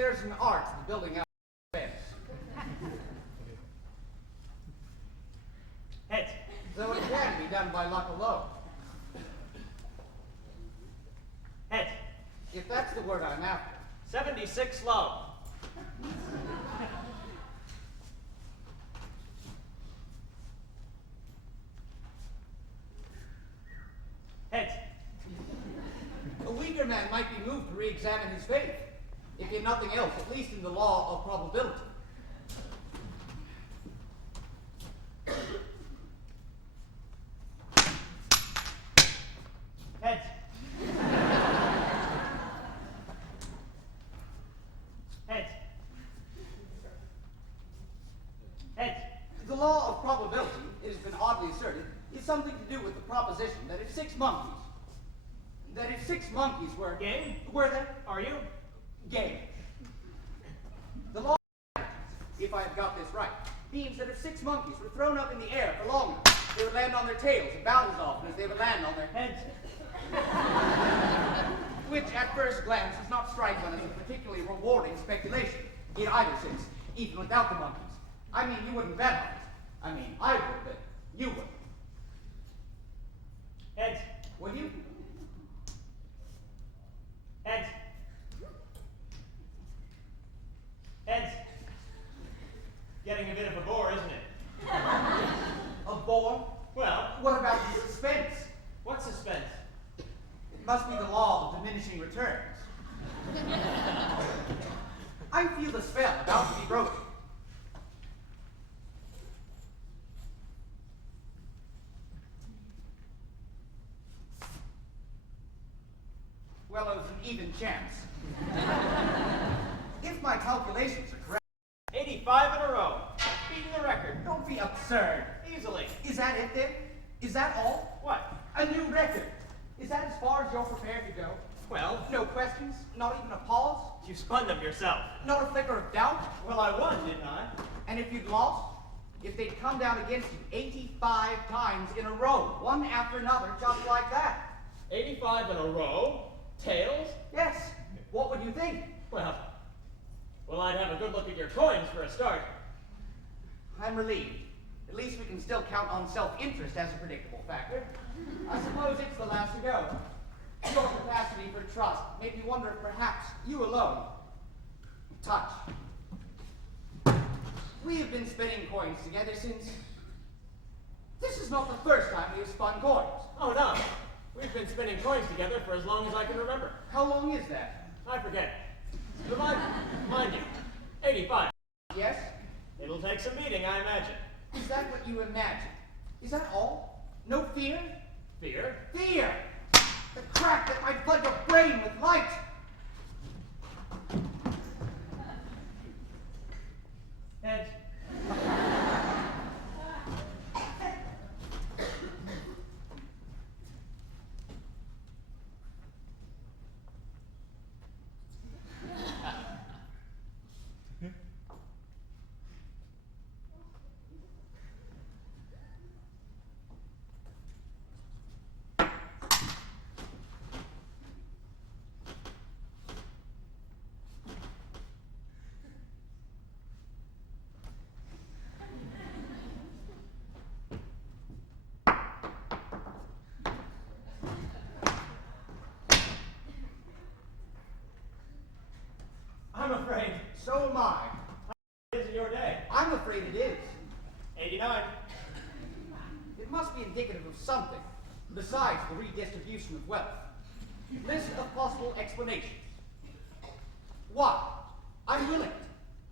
There's an art to building up fence. Heads. Though it can be done by luck alone. Heads. If that's the word I'm after. 76 low. Heads. A weaker man might be moved to re-examine his faith, if in nothing else, at least in the law of probability. Heads. Heads. Heads. The law of probability, it has been oddly asserted, is something to do with the proposition that if six monkeys were... Game? Were they? Are you? Game. The law of if I have got this right, means that if 6 monkeys were thrown up in the air for long enough, they would land on their tails about as often as they would land on their Heads. which at first glance does not strike one as a particularly rewarding speculation, in either sense, even without the monkeys. I mean, you wouldn't bet on it. I mean, I would, but you wouldn't. Heads. Would you? Heads. Heads. Getting a bit of a bore, isn't it? A bore? Well, What about the suspense? what suspense? It must be the law of diminishing returns. I feel the spell about to be broken. Well, it was an even chance. If my calculations are correct, 85 in a row. Beating the record. don't be absurd. Easily. Is that it then? Is that all? What? A new record. Is that as far as you're prepared to go? Well, No questions? Not even a pause? you spun them yourself. Not a flicker of doubt? Well, I won, didn't I? And if you'd lost? If they'd come down against you 85 times in a row, one after another, just like that? 85 in a row? Tails? Yes. What would you think? Well, I'd have a good look at your coins for a start. I'm relieved. At least we can still count on self-interest as a predictable factor. I suppose it's the last to go. Your capacity for trust made me wonder if perhaps you alone touch. We have been spinning coins together since... This is not the first time we have spun coins. Oh, no. We've been spinning coins together for as long as I can remember. How long is that? I forget. But mind you, 85. Yes? It'll take some beating, I imagine. Is that what you imagine? Is that all? No fear? Fear? Fear! The crack that might flood your brain with light! Heads. I'm afraid. So am I. It isn't your day. I'm afraid it is. 89. It must be indicative of something besides the redistribution of wealth. List of possible explanations. 1. I'm willing.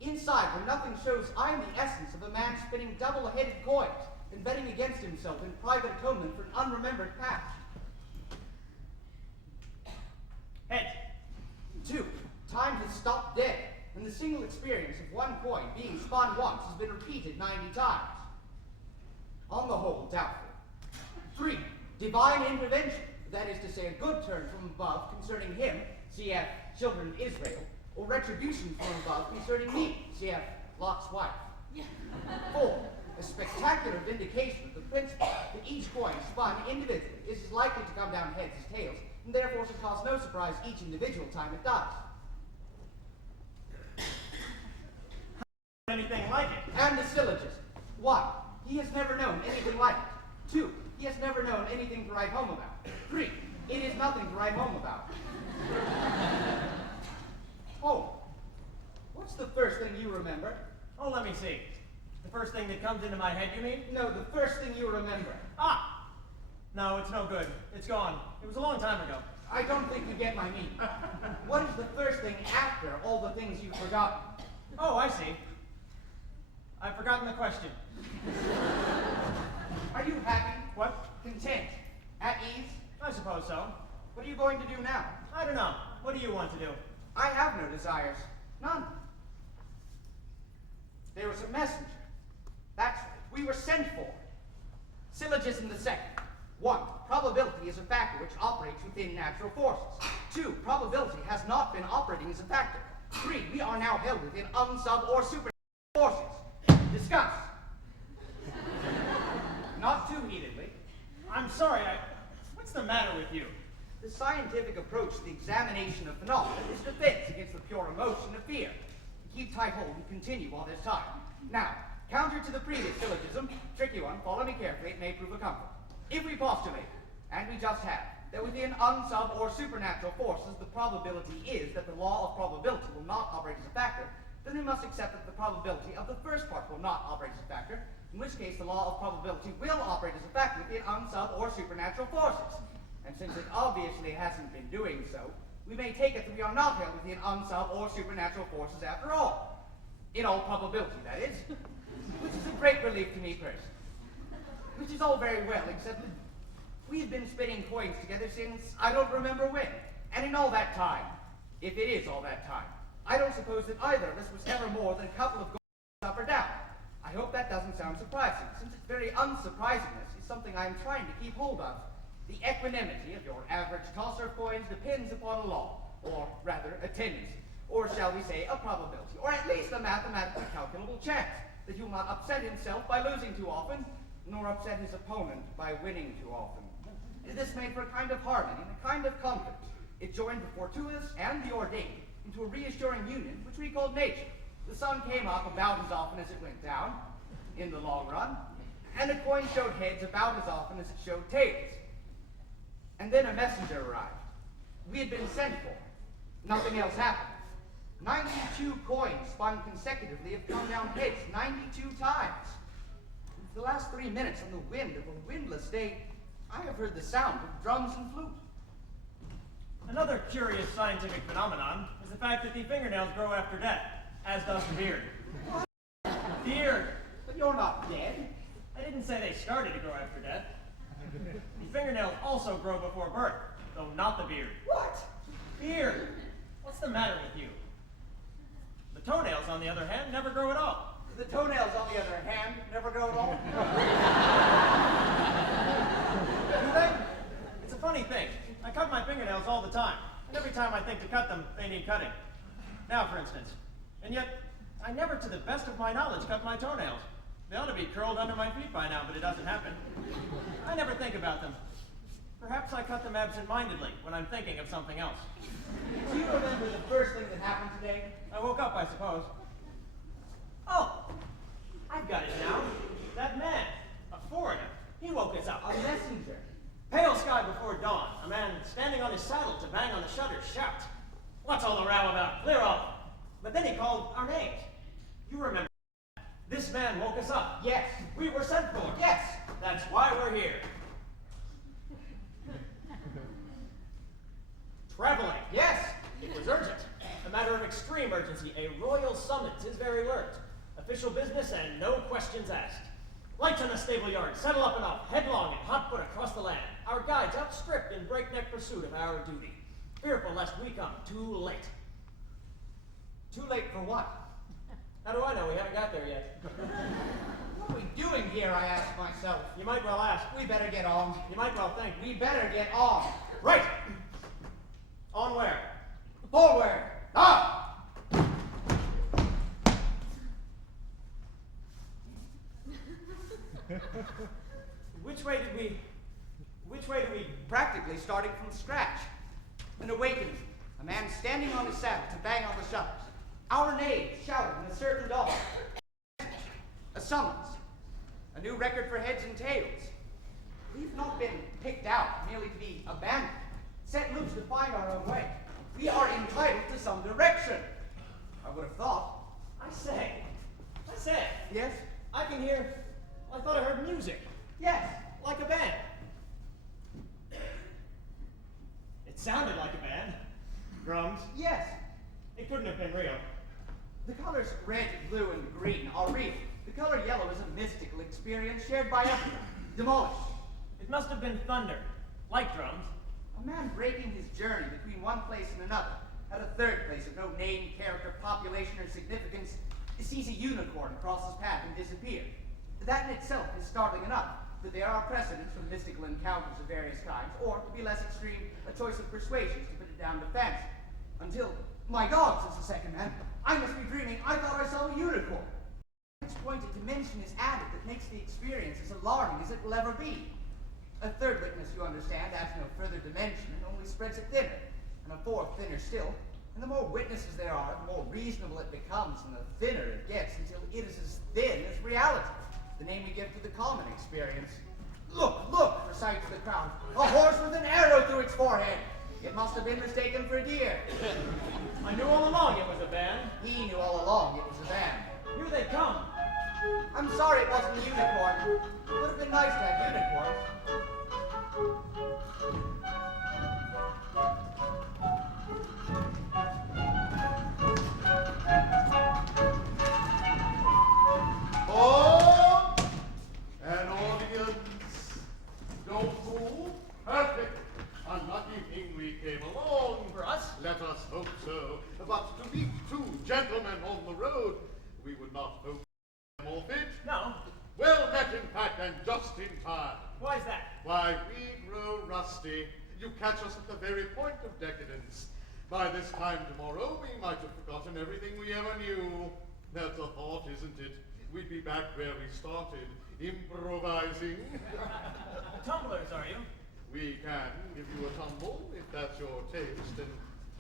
Inside where nothing shows I am the essence of a man spinning double-headed coins and betting against himself in private atonement for an unremembered past. Heads. 2. Time has stopped dead, and the single experience of one coin being spun once has been repeated 90 times. On the whole, doubtful. 3. Divine intervention, that is to say, a good turn from above concerning him, cf. children of Israel, or retribution from above concerning me, cf. Lot's wife. 4. A spectacular vindication of the principle that each coin spun individually is as likely to come down heads as tails, and therefore should cause no surprise each individual time it does. anything like it. And the syllogism. 1. He has never known anything like it. 2. He has never known anything to write home about. 3. It is nothing to write home about. Oh, what's the first thing you remember? Oh, let me see. The first thing that comes into my head, you mean? No, the first thing you remember. Ah! No, it's no good. It's gone. It was a long time ago. I don't think you get my meaning. What is the first thing after all the things you've forgotten? Oh, I see. I've forgotten the question. Are you happy? What? Content? At ease? I suppose so. What are you going to do now? I don't know. What do you want to do? I have no desires. None. There was a messenger. That's right. We were sent for. Syllogism the second. 1. Probability is a factor which operates within natural forces. 2. Probability has not been operating as a factor. 3. We are now held within unsub or supernatural forces. Discuss. Not too heatedly. I'm sorry, what's the matter with you? The scientific approach to the examination of phenomena is defense against the pure emotion of fear. Keep tight hold and continue while there's time. Now, counter to the previous syllogism, tricky one, follow me carefully, it may prove a comfort. If we postulate, and we just have, that within unsub or supernatural forces the probability is that the law of probability will not operate as a factor, then we must accept that the probability of the first part will not operate as a factor, in which case the law of probability will operate as a factor within unsub or supernatural forces. And since it obviously hasn't been doing so, we may take it that we are not held within unsub or supernatural forces after all. In all probability, that is. Which is a great relief to me personally. Which is all very well, except that we have been spinning coins together since I don't remember when. And in all that time, if it is all that time, I don't suppose that either of us was ever more than a couple of goals up or down. I hope that doesn't sound surprising, since its very unsurprisingness is something I am trying to keep hold of. The equanimity of your average tosser of coins depends upon a law, or rather a tendency, or shall we say a probability, or at least a mathematically calculable chance that he will not upset himself by losing too often, nor upset his opponent by winning too often. This made for a kind of harmony and a kind of comfort. It joined the fortuitous and the ordained into a reassuring union which we called nature. The sun came up about as often as it went down, in the long run, and the coin showed heads about as often as it showed tails. And then a messenger arrived. We had been sent for. Nothing else happened. 92 coins spun consecutively have come down heads 92 times. For the last 3 minutes on the wind of a windless day, I have heard the sound of drums and flute. Another curious scientific phenomenon is the fact that the fingernails grow after death, as does the beard. Beard! But you're not dead. I didn't say they started to grow after death. The fingernails also grow before birth, though not the beard. What? Beard! What's the matter with you? The toenails, on the other hand, never grow at all. The toenails, on the other hand, never grow at all. Do they? It's a funny thing. I cut my fingernails all the time, and every time I think to cut them, they need cutting. Now, for instance. And yet, I never, to the best of my knowledge, cut my toenails. They ought to be curled under my feet by now, but it doesn't happen. I never think about them. Perhaps I cut them absent-mindedly when I'm thinking of something else. Do you remember the first thing that happened today? I woke up, I suppose. Oh, I've got it now. That man, a foreigner, he woke us up. A messenger. Pale sky before dawn, a man standing on his saddle to bang on the shutters shouts, "What's all the row about? Clear off!" But then he called our names. You remember that. This man woke us up. Yes. We were sent for. Yes. That's why we're here. Traveling. Yes. It was urgent. A matter of extreme urgency. A royal summons, his very words. Official business and no questions asked. Lights in the stable yard, settle up and up, headlong and hot foot across the land. Our guides outstripped in breakneck pursuit of our duty. Fearful lest we come too late. Too late for what? How do I know? We haven't got there yet. What are we doing here, I ask myself. You might well ask. We better get on. You might well think. We better get on. Right! On where? Forward. Up! Which way did we... Practically starting from scratch. An awakening. A man standing on his saddle to bang on the shutters. Our names shouted in a certain dawn. record for heads and tails. We've not been picked out merely to be abandoned, set loose to find our own way. We are entitled to some direction. I would have thought. I say. Yes? I can hear, I thought I heard music. Yes. Like a band. It sounded like a band. Drums. Yes. It couldn't have been real. The colors red, blue, and green are real. The color yellow is a mystical experience shared by everyone. Demolished. It must have been thunder, like drums. A man breaking his journey between one place and another, at a third place of no name, character, population, or significance, sees a unicorn cross his path and disappear. That in itself is startling enough, but there are precedents for mystical encounters of various kinds, or, to be less extreme, a choice of persuasions to put it down to fancy. Until, my God, says the second man, I must be dreaming, I thought I saw a unicorn. Which point a dimension is added that makes the experience as alarming as it will ever be. A third witness, you understand, adds no further dimension and only spreads it thinner, and a fourth thinner still. And the more witnesses there are, the more reasonable it becomes, and the thinner it gets until it is as thin as reality, the name we give to the common experience. Look, recites the crowd, a horse with an arrow through its forehead. It must have been mistaken for a deer. I knew all along it was a band. He knew all along it was a band. Here they come. I'm sorry it wasn't a unicorn. It would have been nice to have unicorns. Oh, an audience. Don't move. Perfect. Unlucky thing we came along. For us? Let us hope so. But to meet two gentlemen on the road, we would not hope them all fit. No. Well met, in fact, and just in time. Why is that? Why, we grow rusty. You catch us at the very point of decadence. By this time tomorrow, we might have forgotten everything we ever knew. That's a thought, isn't it? We'd be back where we started, improvising. Tumblers, are you? We can give you a tumble, if that's your taste, and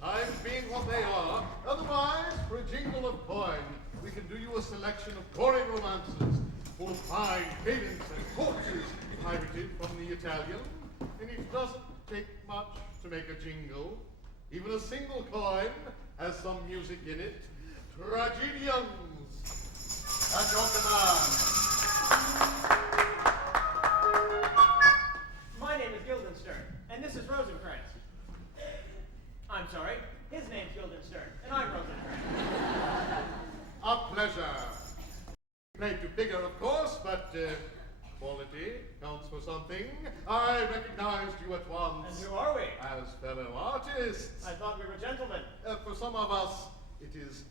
times being what they are. Otherwise, for a jingle of coin, we can do you a selection of gory romances, full of fine cadence and corpses, pirated from the Italian, and it doesn't take much to make a jingle. Even a single coin has some music in it. Tragedians! At your command. My name is Guildenstern, and this is Rosencrantz. I'm sorry, his name's Guildenstern, and I'm Rosencrantz. A pleasure. Made you bigger, of course, but quality counts for something. I recognized you at once. And who are we? As fellow artists. I thought we were gentlemen. For some of us, it is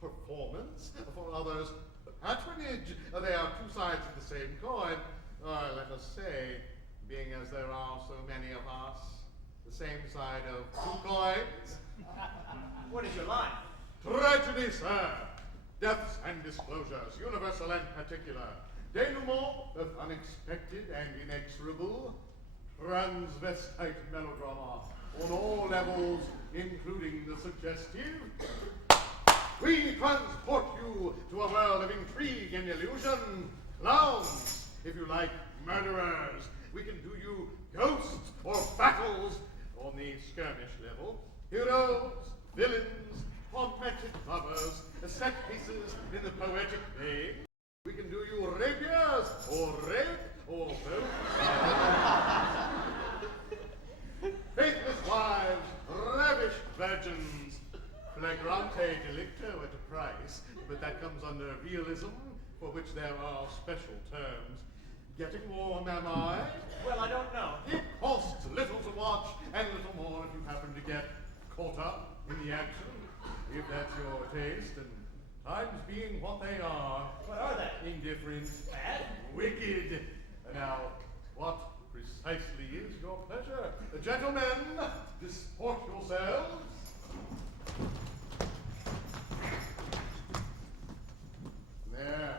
performance. For others, patronage. They are two sides of the same coin. Let us say, being as there are so many of us, the same side of two coins. What is your line? Tragedy, sir. Deaths and disclosures, universal and particular. Denouement, both unexpected and inexorable. Transvestite melodrama on all levels, including the suggestive. We transport you to a world of intrigue and illusion. Clowns, if you like, murderers. We can do you ghosts or battles on the skirmish level. Heroes, villains, tormented lovers, set pieces in the poetic vein. We can do you rapiers, or rape, or both. Faithless wives, ravished virgins, flagrante delicto at a price, but that comes under realism, for which there are special terms. Getting warm, am I? Well, I don't know. It costs little to watch, and little more if you happen to get caught up in the action, if that's your taste, and times being what they are. What are they? Indifferent. Bad? Wicked. Now, what precisely is your pleasure? Gentlemen, disport yourselves. There.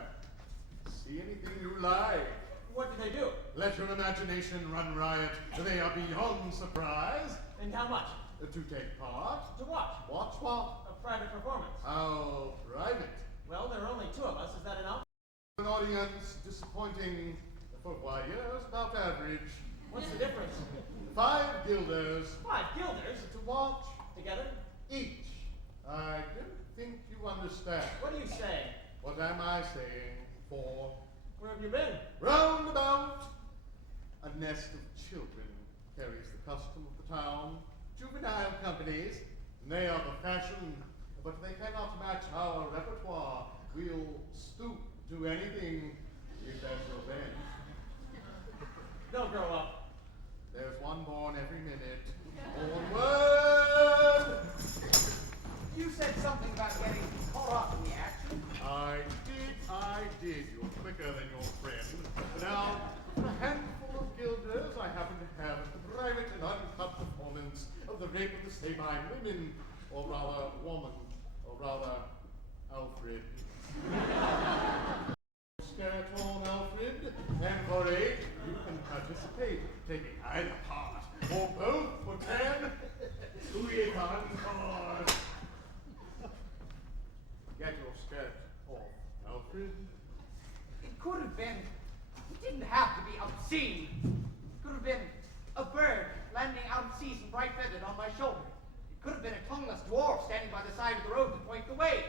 See anything you like? What do they do? Let your imagination run riot. They are beyond surprise. And how much? To take part. To watch. Watch what? A private performance. How private. Well, there are only two of us. Is that enough? An audience disappointing For why, yes, about average. What's the difference? 5 guilders 5 guilders? to watch Together? each. I don't think you understand. What are you saying? What am I saying? For Where have you been? round about a nest of children carries the custom of the town. Juvenile companies, and they are the fashion, but they cannot match our repertoire. We'll stoop to anything if that's revenge. They'll grow up. There's one born every minute. Onward! You said something about getting caught up in the action. I did. You're quicker than your friend. Now, a handful of guilders, I happen to have a private and uncut performance of the rape of the Sabine women, or rather, woman, or rather, Alfred. Skirt on, Alfred, and for 8, you can participate, taking either part, or both for 10. We encore. Get your skirt off, Alfred. It could have been. It didn't have to be obscene. It could have been a bird landing out of season, bright feathered on my shoulder. It could have been a tongueless dwarf standing by the side of the road to point the way.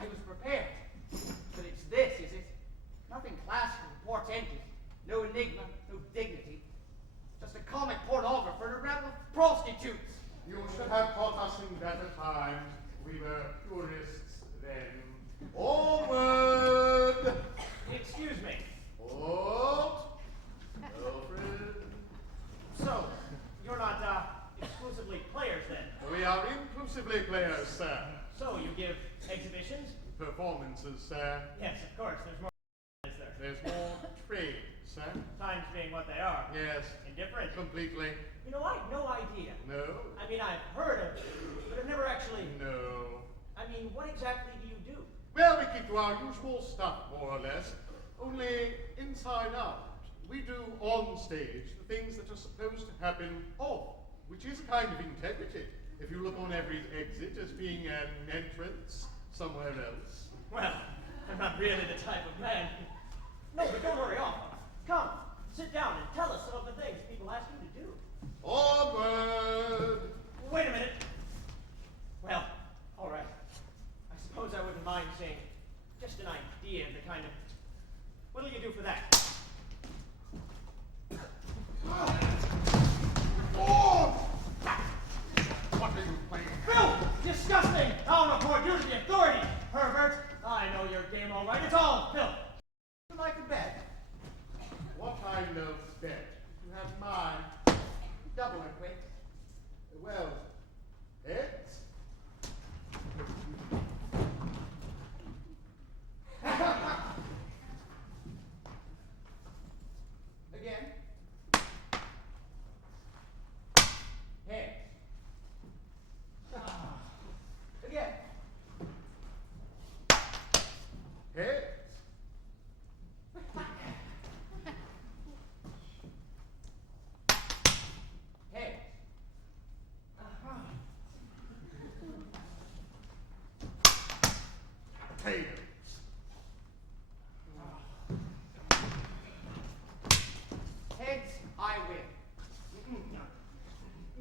I was prepared. But it's this, is it? Nothing classical, portentous, no enigma, no dignity. Just a comic pornographer and a rabble of prostitutes. You should have taught us in better times. We were purists then. Onward! Excuse me. Halt! Alfred. So, you're not, exclusively players then? We are inclusively players, sir. So, you give exhibitions? Performances, sir. Yes, of course. There's more, is there? There's more trade, sir. Times being what they are. Yes. Indifferent. Completely. You know, I have no idea. No. I mean, I've heard of it, but I've never actually... No. I mean, what exactly do you do? Well, we keep to our usual stuff, more or less. Only inside out. We do on stage the things that are supposed to happen off, which is a kind of integrity. If you look on every exit as being an entrance somewhere else. Well, I'm not really the type of man. No, but don't hurry off. Come, sit down and tell us some of the things people ask you to do. Onward! Wait a minute. Well, all right. I suppose I wouldn't mind seeing just an idea of the kind of... What'll you do for that? Oh! What are you playing? Filth! Disgusting! I'll report you to the authorities, pervert! I know your game all right. It's all filth. Would you like a bet? What kind of bet? You have mine. Double or quick. Well, heads? Again. Heads. Again. Heads? Heads. Tails. Heads, I win.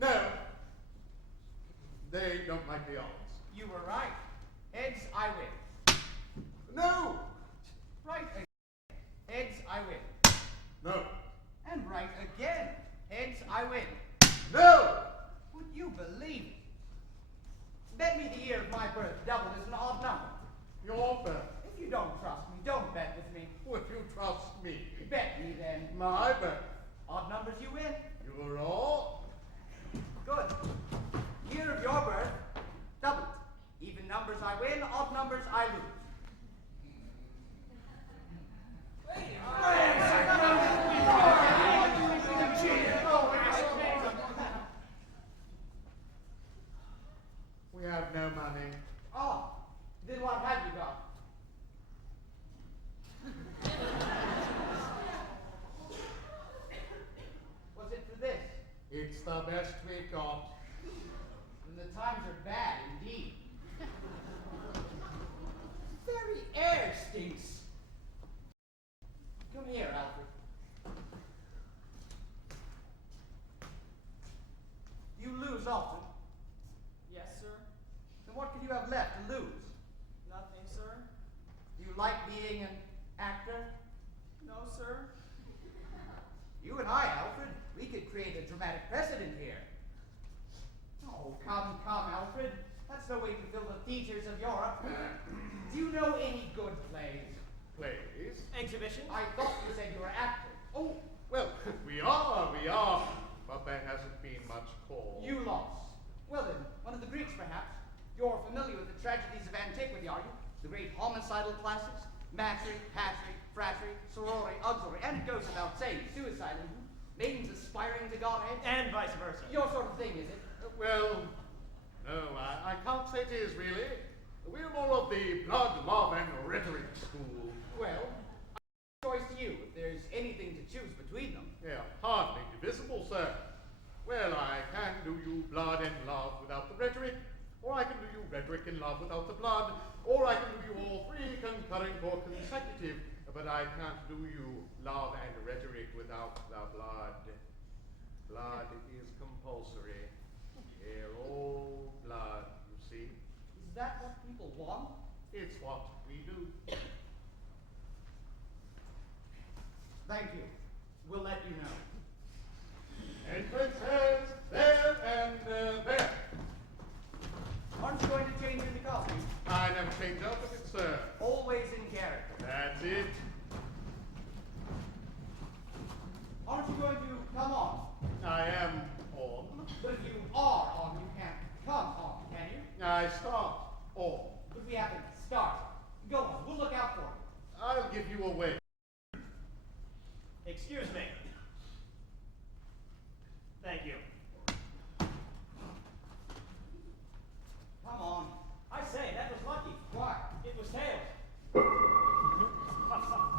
No. They don't like the odds. You were right. Heads, I win. No! Right again. Heads, I win. No. And right again. Heads, I win. No! Would you believe it? Bet me the year of my birth doubled as an odd number. Your bet. If you don't trust me, don't bet with me. Would you trust me? Bet me then. My bet. Odd numbers you win. You're all. Good. Year of your birth, doubled. Even numbers I win, odd numbers I lose. We have no money. Oh, then what have you got? Was it for this? being an actor? No, sir. You and I, Alfred, we could create a dramatic precedent here. Oh, come, Alfred. That's no way to fill the theaters of Europe. Do you know any good plays? Plays? Exhibition? I thought you said you were actors. Oh, well, we are. But there hasn't been much call. You lost. Well then, one of the Greeks perhaps. You're familiar with the tragedies of antiquity, are you? The great homicidal classics? Matry, patry, fratry, sorority, auxiliary, and it goes without saying, suicide, maidens aspiring to godhead. And vice versa. Your sort of thing, is it? Well, no, I can't say it is really. We're more of the blood, love, and rhetoric school. Well, choice to you if there's anything to choose between them. They are hardly divisible, sir. Well, I can do you blood and love without the rhetoric, or I can do you rhetoric and love without the blood, or I can do you all three concurrent or consecutive, but I can't do you love and rhetoric without the blood. Blood is compulsory. Here, all blood, you see. Is that what people want? It's what we do. Thank you. We'll let you know. Entrances there and there. Aren't you going to change into costume? I never change out of it, sir. Always in character. That's it. Aren't you going to come on? I am on. But if you are on, you can't come on, can you? I start on. But we haven't started. Go on, we'll look out for you. I'll give you away. Excuse me. Thank you. Come on. I say, that was lucky. Why? It was tails. Come on.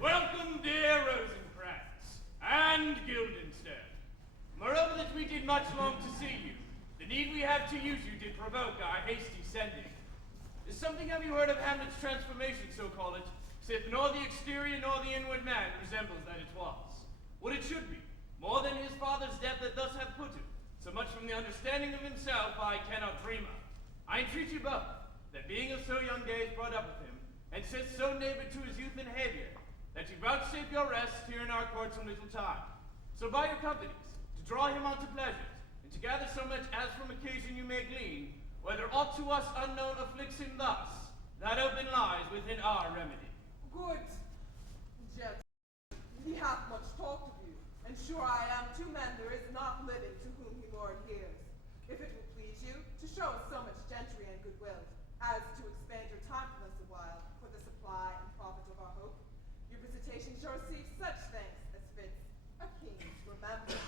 Welcome, dear Rosencrantz and Guildenstern. Moreover that we did much long to see you, the need we have to use you did provoke our hasty sending. Is something have you heard of Hamlet's transformation, so call it, saith nor the exterior nor the inward man resembles that it was. What it should be, more than his father's death that thus hath put him, so much from the understanding of himself I cannot dream of. I entreat you both, that being of so young days brought up with him, and sits so neighbor to his youth and behavior, that you vouchsafe your rest here in our court some little time. So by your companies, to draw him unto pleasures, and to gather so much as from occasion you may glean, whether aught to us unknown afflicts him thus, that open lies within our remedy. Good, gent. He hath much talk of you, and sure I am two men there is not living to whom he more adheres. If it will please you, to show us so much gentry and goodwill, as to expand your time from us a while, for the supply and profit of our hope, your visitation shall receive such thanks as fits a king's remembrance.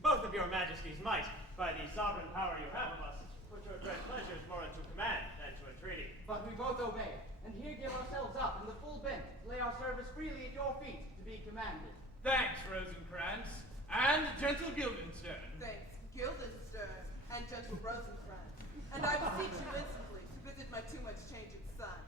Both of your majesties might, by the sovereign power you have of us, put your great pleasures more into command than to entreaty. But we both obey, and here give ourselves up in the full bent, to lay our service freely at your feet, to be commanded. Thanks, Rosencrantz, and gentle Guildenstern. Thanks, Guildenstern, and gentle Rosencrantz. And I beseech you instantly to visit my too much changing son.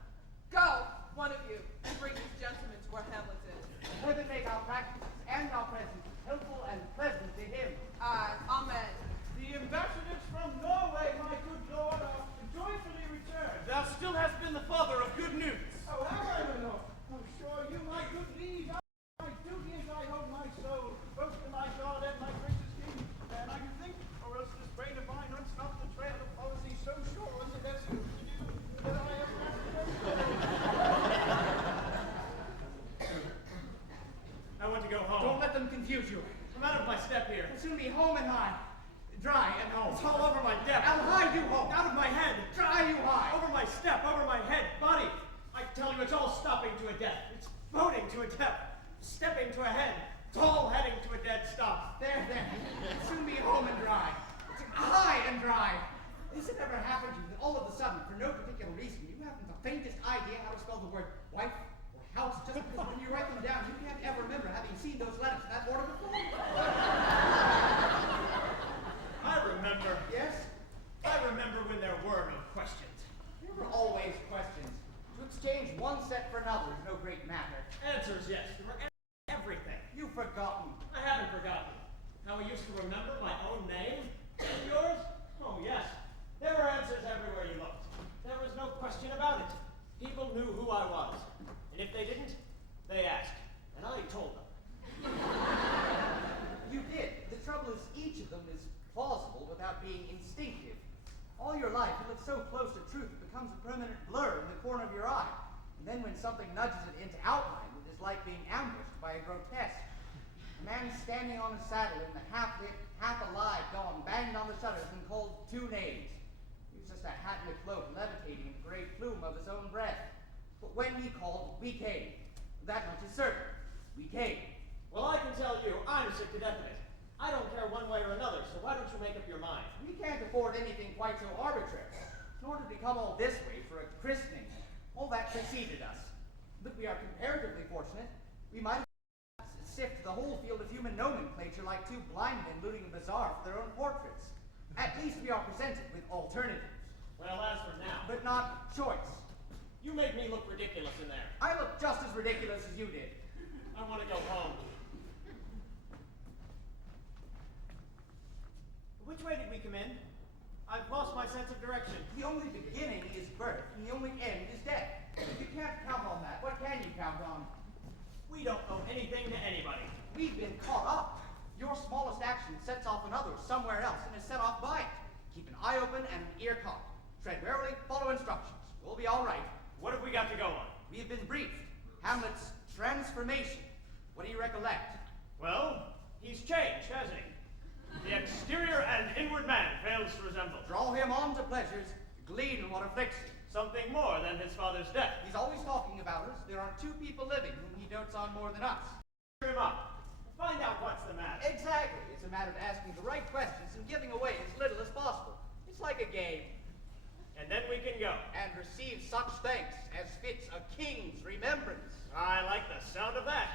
Go, one of you, and bring these gentlemen to where Hamlet is. Heaven make our practices and our presence helpful and pleasant to him. Aye, amen. The ambassadors from Norway, my good lord, are joyfully returned. Thou still hast been the father of good news. Oh, have I, my lord? I'm sure you, my good liege, my duty as I hold my soul, both to my God and my gracious king. And I think, or else this brain of mine runs not the trail of policy so sure on the best to do that I have usual. I'm out of my step here. I'll soon be home and high. Dry and home. It's all over my depth. I'll hide you home. Out of my head. Dry you high. Over my step, over my head, body. I tell you, it's all stopping to a death. It's floating to a depth. Stepping to a head. It's all heading to a dead stop. There. I'll soon be home and dry. It's high and dry. Has it ever happened to you that all of a sudden, for no particular reason, you haven't the faintest idea how to spell the word wife or house, just because when you write them down, you can't ever remember having seen those letters in that order before? I remember. Yes? I remember when there were no questions. There were always questions. To exchange one set for another is no great matter. Answers, yes. There were everything. You've forgotten. I haven't forgotten. How I used to remember my own name and yours? Oh, yes. There were answers everywhere you looked. There was no question about it. People knew who I was. And if they didn't, they asked. And I told them. You did. The trouble is, each of them is plausible without being instinctive. All your life, you live so close to truth, it becomes a permanent blur in the corner of your eye. And then when something nudges it into outline, it is like being ambushed by a grotesque. A man standing on a saddle in the half-lit, half-alive dawn, banged on the shutters and called two names. He was just a hat and a cloak, levitating in a great plume of his own breath. But when he called, we came. That much is certain. We came. Well, I can tell you, I'm sick to death of it. I don't care one way or another, so why don't you make up your mind? We can't afford anything quite so arbitrary. Nor did we come all this way for a christening. All that preceded us. But we are comparatively fortunate. We might sift the whole field of human nomenclature like two blind men looting a bazaar for their own portraits. At least we are presented with alternatives. Well, as for now. But not choice. You made me look ridiculous in there. I look just as ridiculous as you did. I want to go home. Which way did we come in? I've lost my sense of direction. The only beginning is birth, and the only end is death. If you can't count on that, what can you count on? We don't owe anything to anybody. We've been caught up. Your smallest action sets off another somewhere else and is set off by it. Keep an eye open and an ear cocked. Tread warily, follow instructions. We'll be all right. What have we got to go on? We have been briefed. Hamlet's transformation. What do you recollect? Well, he's changed, hasn't he? The exterior and inward man fails to resemble. Draw him on to pleasures, glean what afflicts him. Something more than his father's death. He's always talking about us. There are two people living whom he dotes on more than us. Cheer him up. Find out what's the matter. Exactly. It's a matter of asking the right questions and giving away as little as possible. It's like a game. And then we can go. And receive such thanks as fits a king's remembrance. I like the sound of that.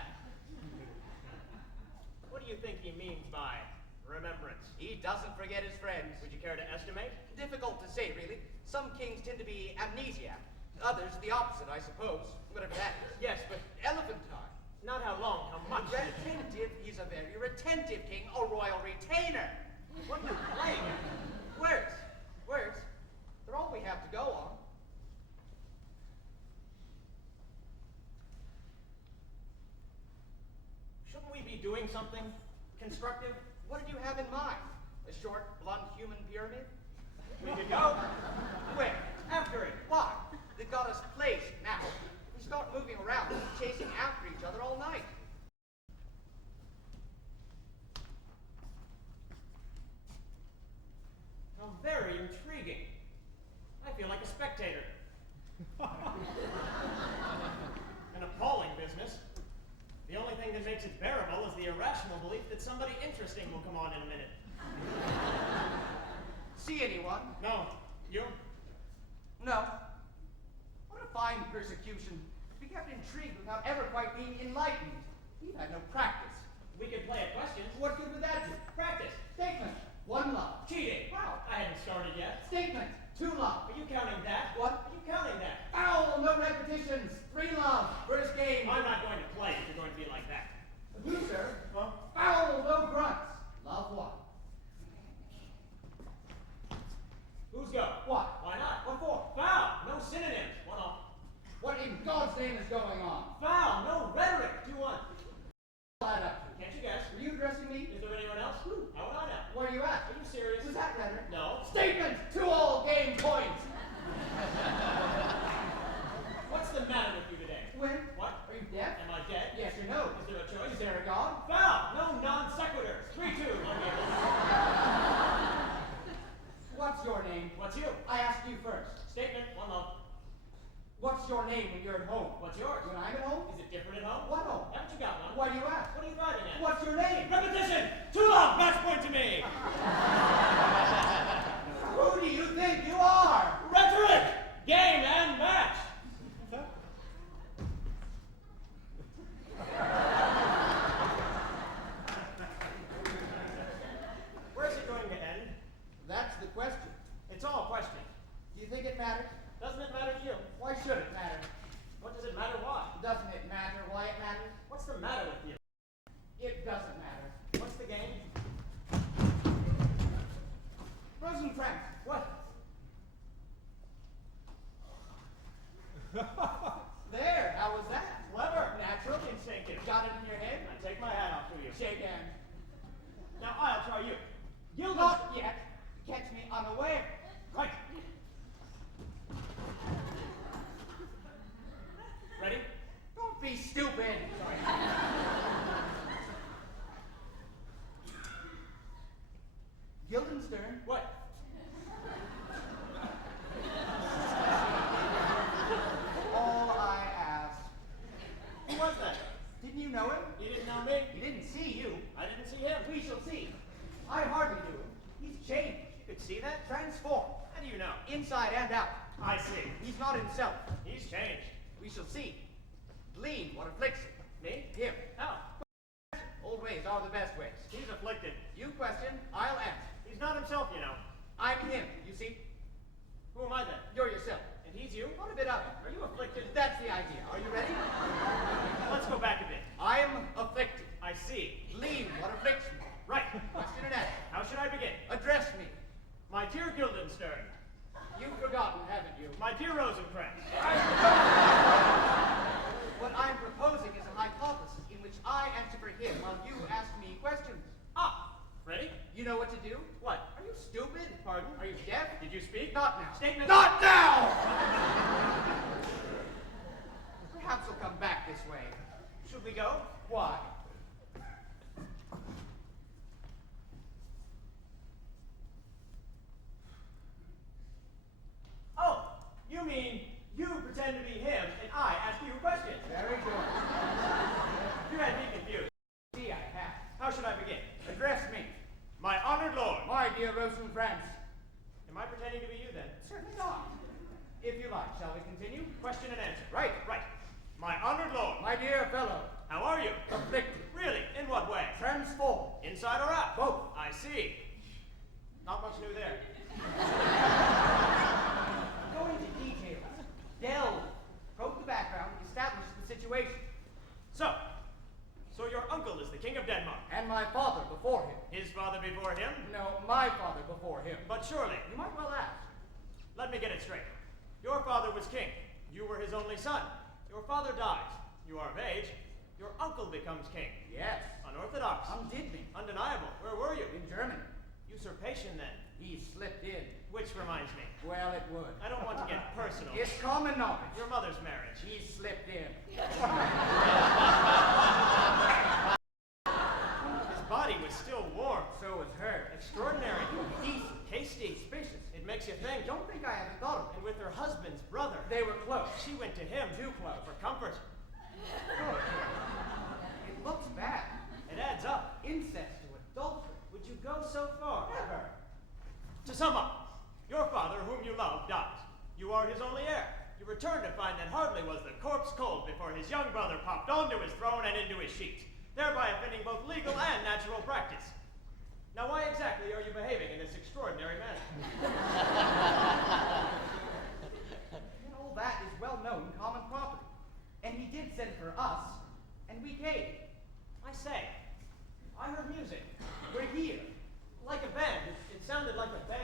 What do you think he means by remembrance? He doesn't forget his friends. Would you care to estimate? Difficult to say, really. Some kings tend to be amnesiac. Others the opposite, I suppose. Whatever that is. Yes, but Elephantine. not how long, how much. Retentive. He's a very retentive king. A royal retainer. What are you playing at? Words. Words. They're all we have to go on. Shouldn't we be doing something constructive? What did you have in mind? A short, blunt human pyramid? We could go. Where? After it. Why? They've got us placed now. We start moving around, we'll be chasing after each other all night. How very intriguing. I feel like a spectator. An appalling business. The only thing that makes it bearable is the irrational belief that somebody interesting will come on in a minute. See anyone? No. You? No. What a fine persecution. We kept intrigued without ever quite being enlightened. We've had no practice. We could play at questions. What good would that do? Practice. Statement. One love. Cheating. Wow. I hadn't started yet. Statement. Two love. Are you counting that? What? Are you counting that? Foul. No repetitions. Three love. First game. I'm not going to play if you're going to be like that. Who, sir? Huh? Foul. No grunts. Love one. Who's go? What? Why not? What for? Foul. No synonyms. 1-off. What in God's name is going on? Foul. No rhetoric. 2-1. Add up to. Can't you guess? Were you addressing me? Is there anyone else? How would I know? Where are you at? Are you serious? Was that better? No. Statement. 2-all game points. What's the matter with you today? When? What? Are you deaf? Am I dead? Yes or no? Is there a choice? Is there a God? Foul. No stupid. Guildenstern. What? All I ask. Who was that? Didn't you know him? He didn't know me. He didn't see you. I didn't see him. We shall see. I hardly knew him. He's changed. You could see that? Transformed. How do you know? Inside and out. I see. He's not himself. He's changed. We shall see. Glean what afflicts him. Me? Him. How? Old ways are the best ways. He's afflicted. You question, I'll answer. He's not himself, you know. I'm him, you see? Who am I then? You're yourself. And he's you? What a bit of it. Are you afflicted? That's the idea. Are you ready? Let's go back a bit. I am afflicted. I see. Glean what afflicts me. Right. Question and answer. How should I begin? Address me. My dear Guildenstern. You've forgotten, haven't you? My dear Rosencrantz. What I'm proposing is a hypothesis in which I answer for him while you ask me questions. Ah, ready? You know what to do? What? Are you stupid? Pardon? Are you deaf? Did you speak? Not now. Statement. Not now! Perhaps he'll come back this way. Should we go? Why? Oh, you mean you pretend to be him and I ask you questions? Very good. You had me confused. See, I have. How should I begin? Address me. My honored lord. My dear Rosencrantz. Am I pretending to be you then? Certainly not. If you like, shall we continue? Question and answer. Right. Right. My honored lord. My dear fellow. How are you? Afflicted. Really? In what way? Transformed. Inside or out? Both. I see. Not much new there. Go into details. Delve. Probe the background. Establish the situation. So your uncle is the king of Denmark. And my father before him. His father before him? No, my father before him. But surely, You might well ask. let me get it straight. Your father was king. You were his only son. Your father dies. You are of age. Your uncle becomes king. Yes. Unorthodox. Undid me. Undeniable. Where were you? In Germany. Usurpation then. He slipped in. Which reminds me. Well, it would. I don't want to get personal. It's common knowledge. Your mother's marriage. He slipped in. His body was still warm. So was hers. Extraordinary. Decent. Tasty. Suspicious. It makes you think. Don't think I haven't thought of it. And with her husband's brother. They were close. She went to him. Too close. For comfort. Good. It looks bad. It adds up. Incest to adultery. Would you go so far? Never. To sum up, your father, whom you love, dies. You are his only heir. You return to find that hardly was the corpse cold before his young brother popped onto his throne and into his sheets, thereby offending both legal and natural practice. Now, why exactly are you behaving in this extraordinary manner? And all that is well known common property. And he did send for us, and we came. I say, I heard music. We're here. Like a band. It sounded like a band.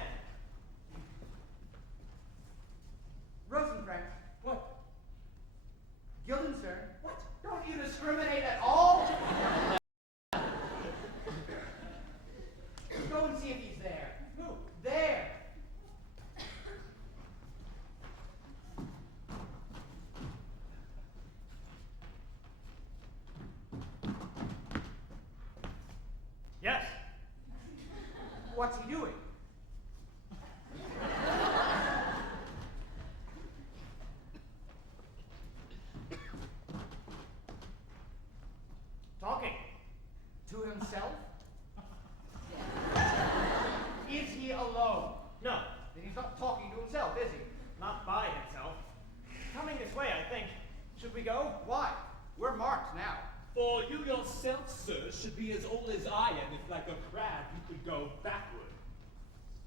Rosencrantz. What? Guildenstern. What? Don't you discriminate at all? Go and see if he's there. Who? There. Yes. What's he doing? Talking. To himself? Is he alone? No, Then he's not talking to himself, is he? not by himself. Coming this way, I think. Should we go? Why? We're marked now. For you yourself, sir, should be as old as I am, if like a crab you could go backward.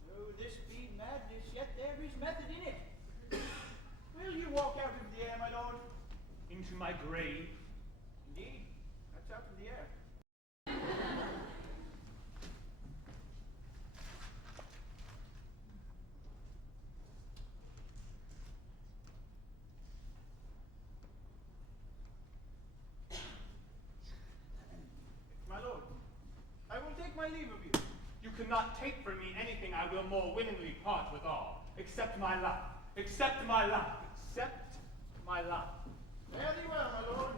Though this be madness, yet there is method in it. Will you walk out into the air, my lord? Into my grave. Indeed, that's out in the air. My lord, I will take my leave of you. You cannot take from me anything I will more willingly part withal, except my life. Except my life. Except my life. Fare thee well, my lord.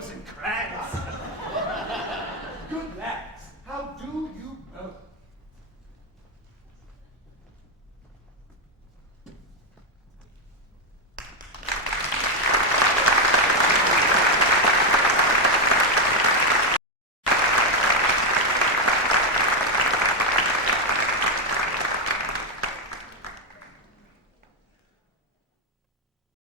Rosencrantz.